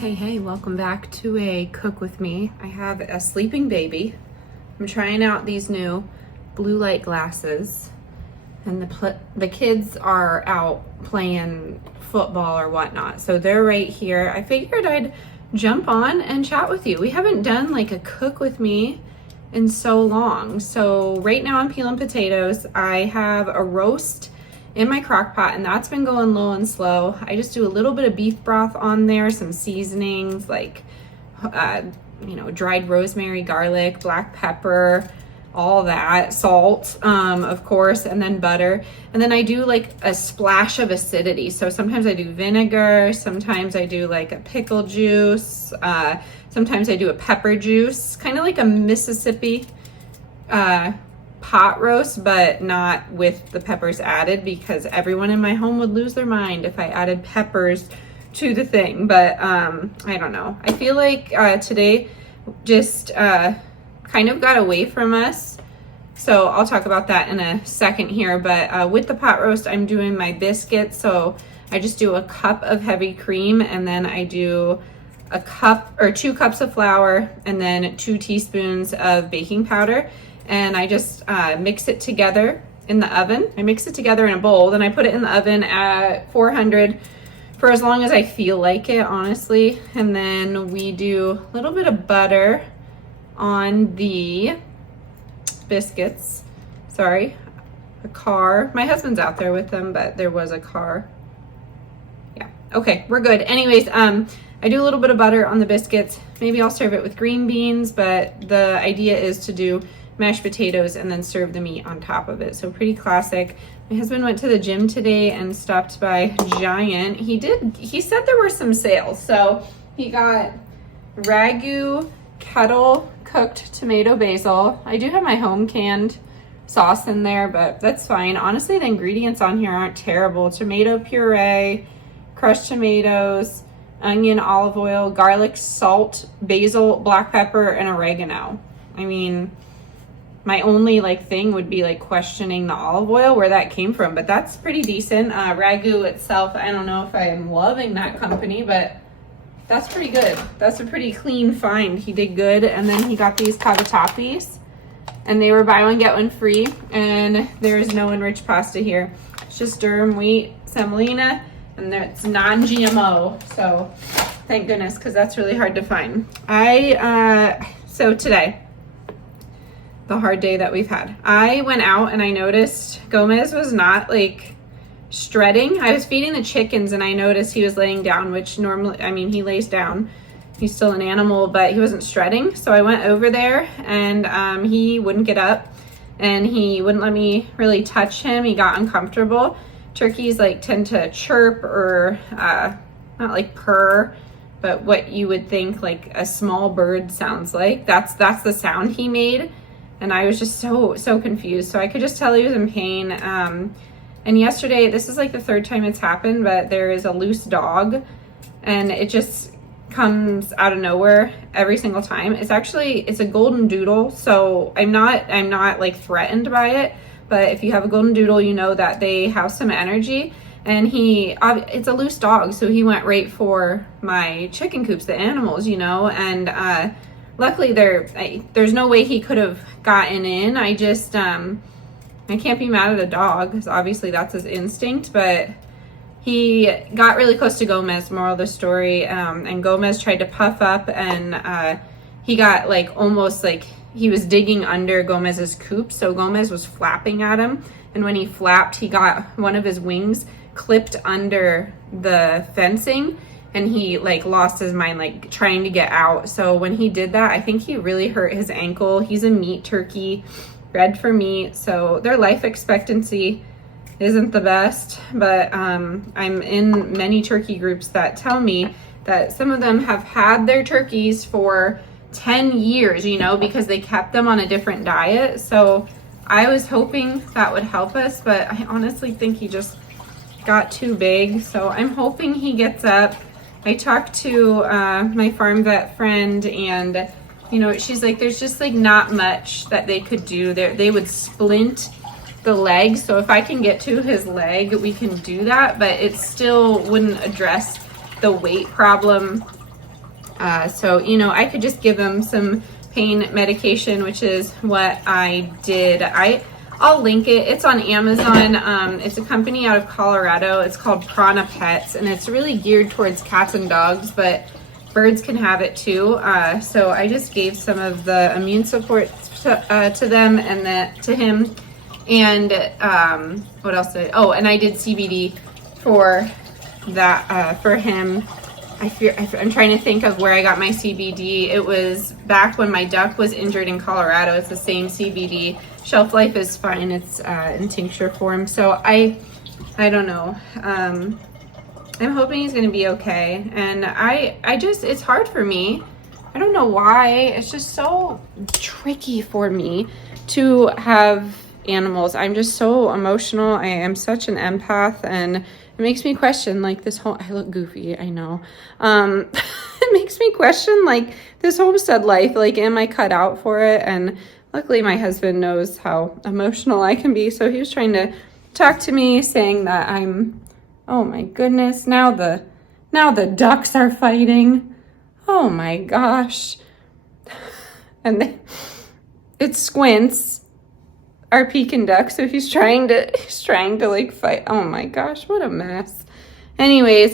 Hey, welcome back to a cook with me. I have a sleeping baby. I'm trying out these new blue light glasses, and the kids are out playing football or whatnot, so they're right here. I figured I'd jump on and chat with you. We haven't done like a cook with me in so long. So right now I'm peeling potatoes. I have a roast in my crock pot, and that's been going low and slow. I just do a little bit of beef broth on there, some seasonings like dried rosemary, garlic, black pepper, all that, salt, of course, and then butter. And then I do like a splash of acidity. So sometimes I do vinegar, sometimes I do like a pickle juice, sometimes I do a pepper juice, kind of like a Mississippi pot roast, but not with the peppers added, because everyone in my home would lose their mind if I added peppers to the thing. But I don't know. I feel like today just kind of got away from us. So I'll talk about that in a second here. But with the pot roast, I'm doing my biscuits. So I just do a cup of heavy cream, and then I do a cup or 2 cups of flour, and then 2 teaspoons of baking powder. And I just mix it together in the oven. I mix it together in a bowl, then I put it in the oven at 400 for as long as I feel like it, honestly. And then we do a little bit of butter on the biscuits. Sorry, a car. My husband's out there with them, but there was a car. Yeah, okay, we're good. Anyways, I do a little bit of butter on the biscuits. Maybe I'll serve it with green beans, but the idea is to do mashed potatoes and then serve the meat on top of it. So pretty classic. My husband went to the gym today and stopped by Giant. He said there were some sales. So he got ragu kettle cooked tomato basil. I do have my home canned sauce in there, but that's fine. Honestly, the ingredients on here aren't terrible. Tomato puree, crushed tomatoes, onion, olive oil, garlic, salt, basil, black pepper, and oregano. I mean, my only thing would be questioning the olive oil, where that came from, but that's pretty decent. Ragu itself, I don't know if I am loving that company, but that's pretty good. That's a pretty clean find. He did good. And then he got these cavatapis, and they were buy one get one free, and there is no enriched pasta here. It's just durum wheat semolina, and it's non-GMO, so thank goodness, because that's really hard to find. So today, the hard day that we've had, I went out and I noticed Gomez was not shredding. I was feeding the chickens and I noticed he was laying down, which normally, I mean, he lays down. He's still an animal, but he wasn't shredding. So I went over there, and he wouldn't get up, and he wouldn't let me really touch him. He got uncomfortable. Turkeys tend to chirp, or not purr, but what you would think a small bird sounds like. That's the sound he made. And I was just so confused. So I could just tell he was in pain. And yesterday, this is the 3rd time it's happened, but there is a loose dog, and it just comes out of nowhere every single time. It's a golden doodle, so I'm not threatened by it. But if you have a golden doodle, you know that they have some energy. And it's a loose dog, so he went right for my chicken coops, the animals, and luckily there's no way he could have gotten in. I just I can't be mad at a dog, because obviously that's his instinct, but he got really close to Gomez, moral of the story, and Gomez tried to puff up, and he got almost he was digging under Gomez's coop, so Gomez was flapping at him, and when he flapped, he got one of his wings clipped under the fencing, and he lost his mind trying to get out. So when he did that, I think he really hurt his ankle. He's a meat turkey, bred for meat, so their life expectancy isn't the best. But I'm in many turkey groups that tell me that some of them have had their turkeys for 10 years, because they kept them on a different diet. So I was hoping that would help us, but I honestly think he just got too big. So I'm hoping he gets up. I talked to my farm vet friend, and she's there's just not much that they could do. They would splint the leg, so if I can get to his leg, we can do that, but it still wouldn't address the weight problem So, you know, I could just give him some pain medication, which is what I did. I'll link it. It's on Amazon. It's a company out of Colorado. It's called Prana Pets, and it's really geared towards cats and dogs, but birds can have it too. So I just gave some of the immune support to them and to him. And what else did I? Oh, and I did CBD for that for him. I'm trying to think of where I got my CBD. It was back when my duck was injured in Colorado. It's the same CBD. Shelf life is fine. It's in tincture form. So I don't know. I'm hoping he's gonna be okay. And I just, it's hard for me. I don't know why. It's just so tricky for me to have animals. I'm just so emotional. I am such an empath, and it makes me question like this whole, I look goofy, I know. It makes me question like this homestead life, like am I cut out for it? And luckily my husband knows how emotional I can be. So he was trying to talk to me saying that I'm, oh my goodness, now the ducks are fighting. Oh my gosh. And it's Squints, our Pekin duck, so he's trying to like fight. Oh my gosh, what a mess. Anyways,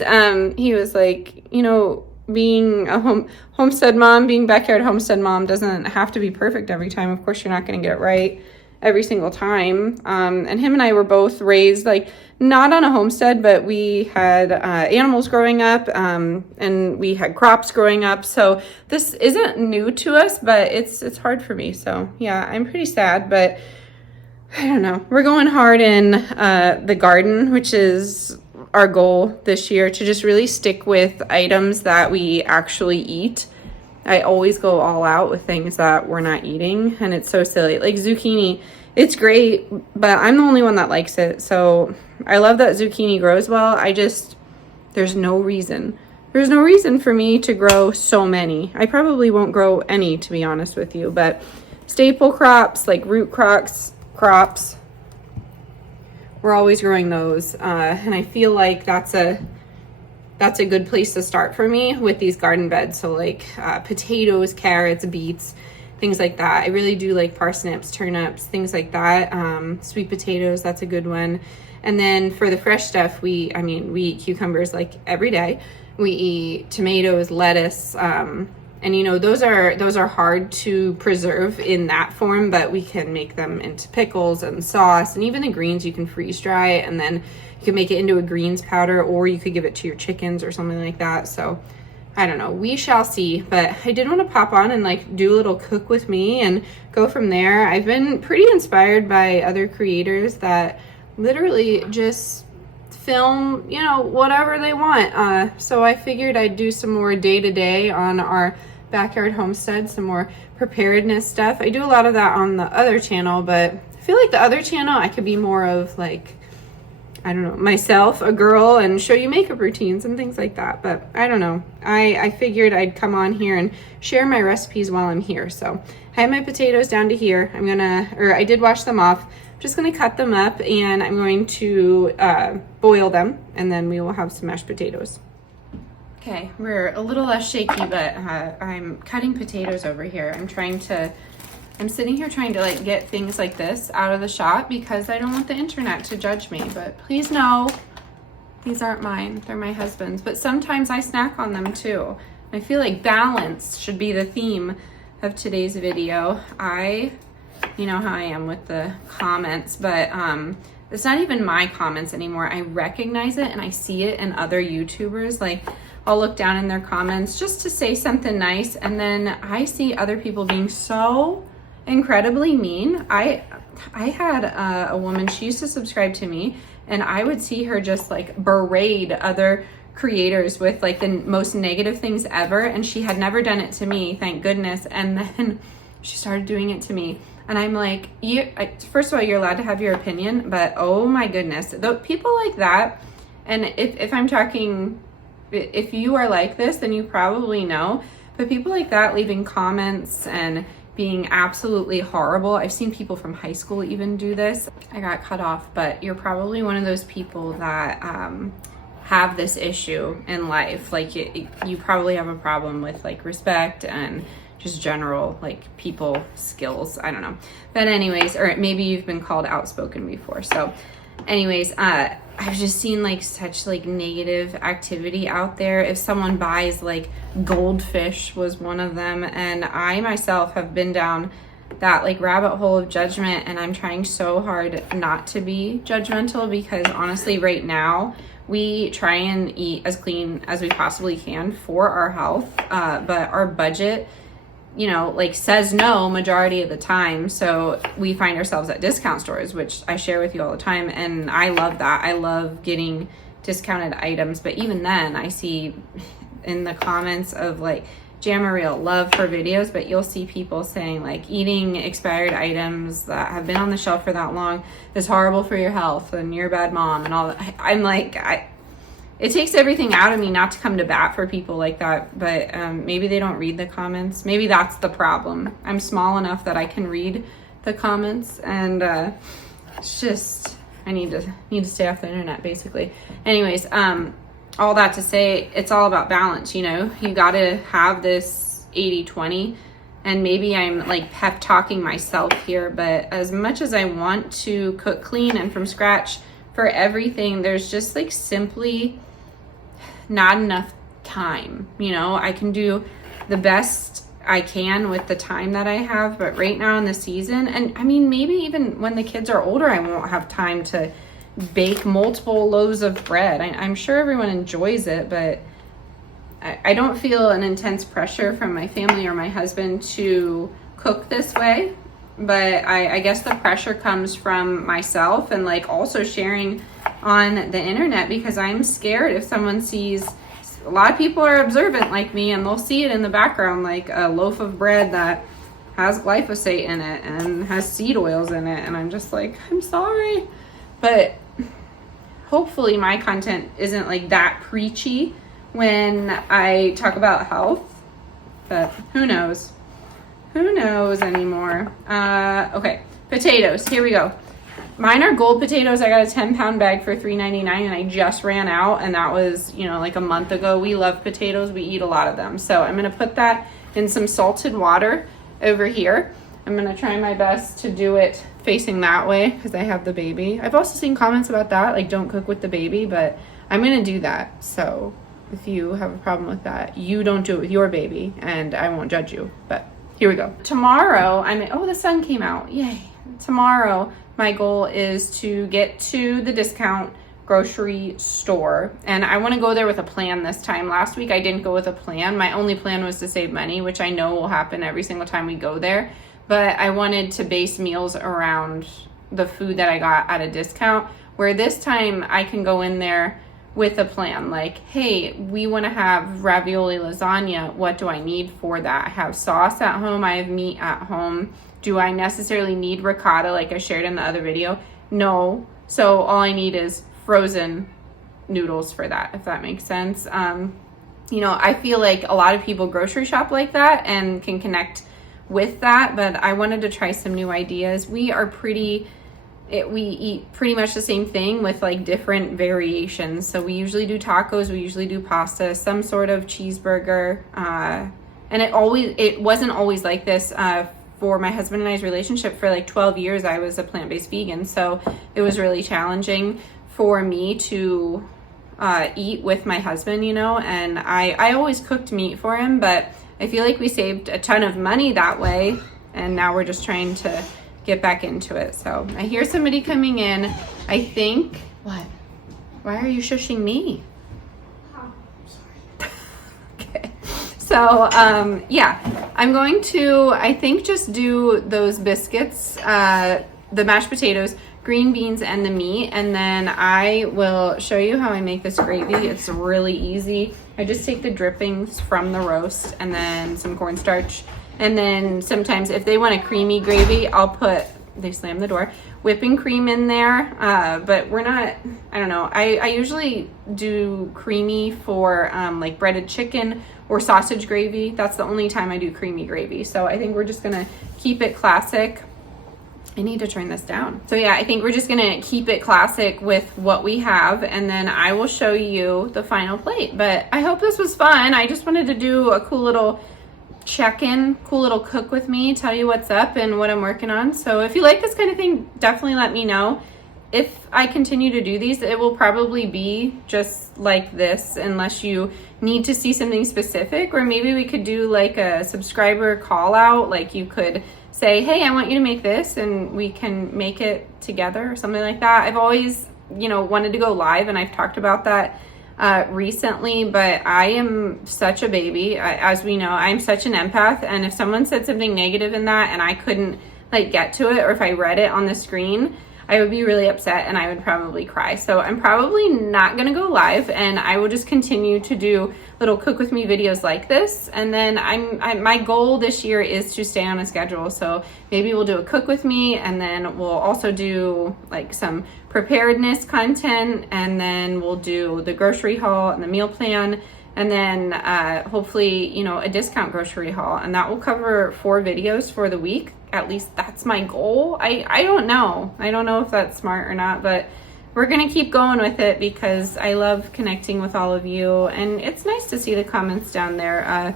he was like, you know, being a homestead mom, being backyard homestead mom doesn't have to be perfect every time. Of course, you're not going to get it right every single time. And him and I were both raised like not on a homestead, but we had animals growing up, and we had crops growing up. So this isn't new to us, but it's hard for me. So yeah, I'm pretty sad, but I don't know. We're going hard in the garden, which is our goal this year, to just really stick with items that we actually eat. I always go all out with things that we're not eating, and it's so silly. Like zucchini, it's great, but I'm the only one that likes it. So I love that zucchini grows well. There's no reason. There's no reason for me to grow so many. I probably won't grow any, to be honest with you, but staple crops like root crops, we're always growing those. And I feel like that's a good place to start for me with these garden beds. So like potatoes, carrots, beets, things like that. I really do like parsnips, turnips, things like that. Sweet potatoes, that's a good one. And then for the fresh stuff, we eat cucumbers like every day. We eat tomatoes, lettuce, and you know, those are hard to preserve in that form, but we can make them into pickles and sauce, and even the greens you can freeze dry, and then you can make it into a greens powder, or you could give it to your chickens or something like that. So I don't know, we shall see. But I did want to pop on and like do a little cook with me and go from there. I've been pretty inspired by other creators that literally just film, you know, whatever they want. So I figured I'd do some more day-to-day on our backyard homestead, some more preparedness stuff. I do a lot of that on the other channel, but I feel like the other channel I could be more of like, I don't know, myself, a girl, and show you makeup routines and things like that. But I don't know, I figured I'd come on here and share my recipes while I'm here. So I have my potatoes down to here. I did wash them off. I'm just gonna cut them up, and I'm going to boil them, and then we will have some mashed potatoes. Okay, we're a little less shaky, but I'm cutting potatoes over here. I'm sitting here trying to like get things like this out of the shot because I don't want the internet to judge me. But please know, these aren't mine, they're my husband's. But sometimes I snack on them too. I feel like balance should be the theme of today's video. You know how I am with the comments, but it's not even my comments anymore. I recognize it and I see it in other YouTubers. Like I'll look down in their comments just to say something nice, and then I see other people being so incredibly mean. I had a woman, she used to subscribe to me, and I would see her just like berate other creators with like the most negative things ever, and she had never done it to me, thank goodness. And then she started doing it to me, and I'm like, first of all, you're allowed to have your opinion, but oh my goodness, people like that. And if I'm talking, if you are like this, then you probably know, but people like that leaving comments and being absolutely horrible. I've seen people from high school even do this. I got cut off, but you're probably one of those people that have this issue in life. Like you probably have a problem with like respect and just general like people skills. I don't know. But anyways, or maybe you've been called outspoken before. So anyways, I've just seen like such like negative activity out there. If someone buys like goldfish was one of them, and I myself have been down that like rabbit hole of judgment, and I'm trying so hard not to be judgmental, because honestly right now we try and eat as clean as we possibly can for our health, but our budget, you know, like says no majority of the time. So we find ourselves at discount stores, which I share with you all the time. And I love that. I love getting discounted items. But even then I see in the comments of like Jamareel, love her videos, but you'll see people saying like eating expired items that have been on the shelf for that long is horrible for your health and you're a bad mom and all that. I'm like, it takes everything out of me not to come to bat for people like that, but maybe they don't read the comments. Maybe that's the problem. I'm small enough that I can read the comments, and it's just I need to stay off the internet basically. Anyways, all that to say, it's all about balance. You know, you got to have this 80-20, and maybe I'm like pep talking myself here, but as much as I want to cook clean and from scratch for everything, there's just like simply not enough time. You know, I can do the best I can with the time that I have, but right now in the season, and I mean, maybe even when the kids are older, I won't have time to bake multiple loaves of bread. I'm sure everyone enjoys it, but I don't feel an intense pressure from my family or my husband to cook this way. But I guess the pressure comes from myself, and like also sharing on the internet, because I'm scared if someone sees, a lot of people are observant like me, and they'll see it in the background, like a loaf of bread that has glyphosate in it and has seed oils in it, and I'm just like, I'm sorry. But hopefully my content isn't like that preachy when I talk about health, but who knows? Who knows anymore? Okay, potatoes, here we go. Mine are gold potatoes. I got a 10-pound bag for $3.99, and I just ran out, and that was, you know, like a month ago. We love potatoes. We eat a lot of them. So I'm gonna put that in some salted water over here. I'm gonna try my best to do it facing that way because I have the baby. I've also seen comments about that, like don't cook with the baby, but I'm gonna do that. So if you have a problem with that, you don't do it with your baby, and I won't judge you. But here we go. Tomorrow, oh, the sun came out, yay. Tomorrow, my goal is to get to the discount grocery store, and I want to go there with a plan this time. Last week I didn't go with a plan. My only plan was to save money, which I know will happen every single time we go there, but I wanted to base meals around the food that I got at a discount, where this time I can go in there with a plan, like, hey, we want to have ravioli lasagna. What do I need for that? I have sauce at home. I have meat at home. Do I necessarily need ricotta like I shared in the other video? No. So all I need is frozen noodles for that, if that makes sense. You know, I feel like a lot of people grocery shop like that and can connect with that, but I wanted to try some new ideas. We eat pretty much the same thing with like different variations. So we usually do tacos, we usually do pasta, some sort of cheeseburger, and it wasn't always like this. For my husband and I's relationship, for like 12 years I was a plant-based vegan, so it was really challenging for me to eat with my husband, you know, and I always cooked meat for him, but I feel like we saved a ton of money that way, and now we're just trying to get back into it. So I hear somebody coming in. I think, what? Why are you shushing me? Oh, sorry. Okay. So, yeah, I'm going to, I think, just do those biscuits, the mashed potatoes, green beans, and the meat, and then I will show you how I make this gravy. It's really easy. I just take the drippings from the roast and then some cornstarch, and then sometimes if they want a creamy gravy, I'll put, they slam the door, whipping cream in there, but we're not, I don't know, I usually do creamy for like breaded chicken or sausage gravy. That's the only time I do creamy gravy. So I think we're just gonna keep it classic I need to turn this down. So yeah, I think we're just gonna keep it classic with what we have, and then I will show you the final plate. But I hope this was fun. I just wanted to do a cool little check-in, cool little cook with me, tell you what's up and what I'm working on. So if you like this kind of thing, definitely let me know. If I continue to do these, it will probably be just like this, unless you need to see something specific, or maybe we could do like a subscriber call out. Like you could say, hey, I want you to make this, and we can make it together or something like that. I've always, you know, wanted to go live, and I've talked about that recently, but I am such a baby. As we know, I'm such an empath, and if someone said something negative in that and I couldn't like get to it, or if I read it on the screen, I would be really upset and I would probably cry. So I'm probably not gonna go live, and I will just continue to do little cook with me videos like this. And then my goal this year is to stay on a schedule. So maybe we'll do a cook with me, and then we'll also do like some preparedness content, and then we'll do the grocery haul and the meal plan, and then hopefully, you know, a discount grocery haul, and that will cover 4 videos for the week. At least that's my goal. I don't know. I don't know if that's smart or not, but we're gonna keep going with it because I love connecting with all of you, and it's nice to see the comments down there,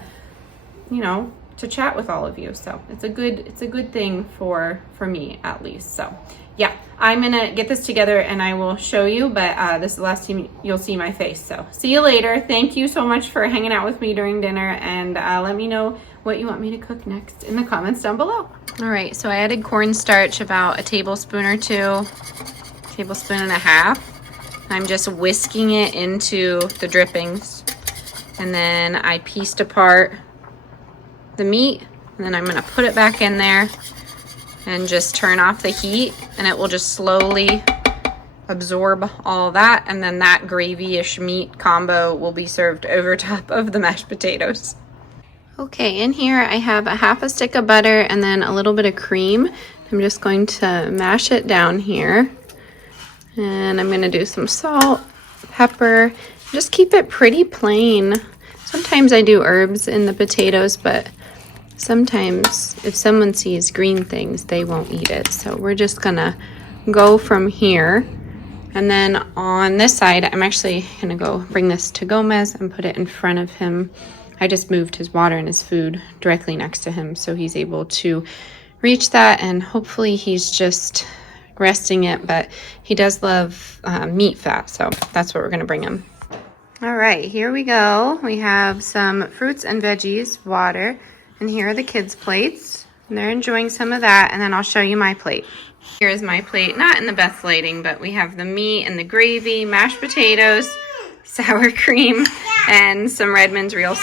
you know, to chat with all of you. So it's a good thing for me at least. So yeah, I'm gonna get this together and I will show you, but this is the last time you'll see my face. So see you later. Thank you so much for hanging out with me during dinner, and let me know what you want me to cook next in the comments down below. All right, so I added cornstarch, about a tablespoon or 2, tablespoon and a half. I'm just whisking it into the drippings, and then I pieced apart the meat, and then I'm gonna put it back in there and just turn off the heat, and it will just slowly absorb all that, and then that gravy-ish meat combo will be served over top of the mashed potatoes. Okay, in here I have a half a stick of butter and then a little bit of cream. I'm just going to mash it down here, and I'm going to do some salt, pepper, just keep it pretty plain. Sometimes I do herbs in the potatoes, but sometimes if someone sees green things, they won't eat it. So we're just gonna go from here. And then on this side, I'm actually gonna go bring this to Gomez and put it in front of him. I just moved his water and his food directly next to him, so he's able to reach that, and hopefully he's just resting it, but he does love meat fat, so that's what we're gonna bring him. All right, here we go. We have some fruits and veggies, water, and here are the kids' plates. And they're enjoying some of that, and then I'll show you my plate. Here's my plate, not in the best lighting, but we have the meat and the gravy, mashed potatoes, sour cream, and some Redmond's Real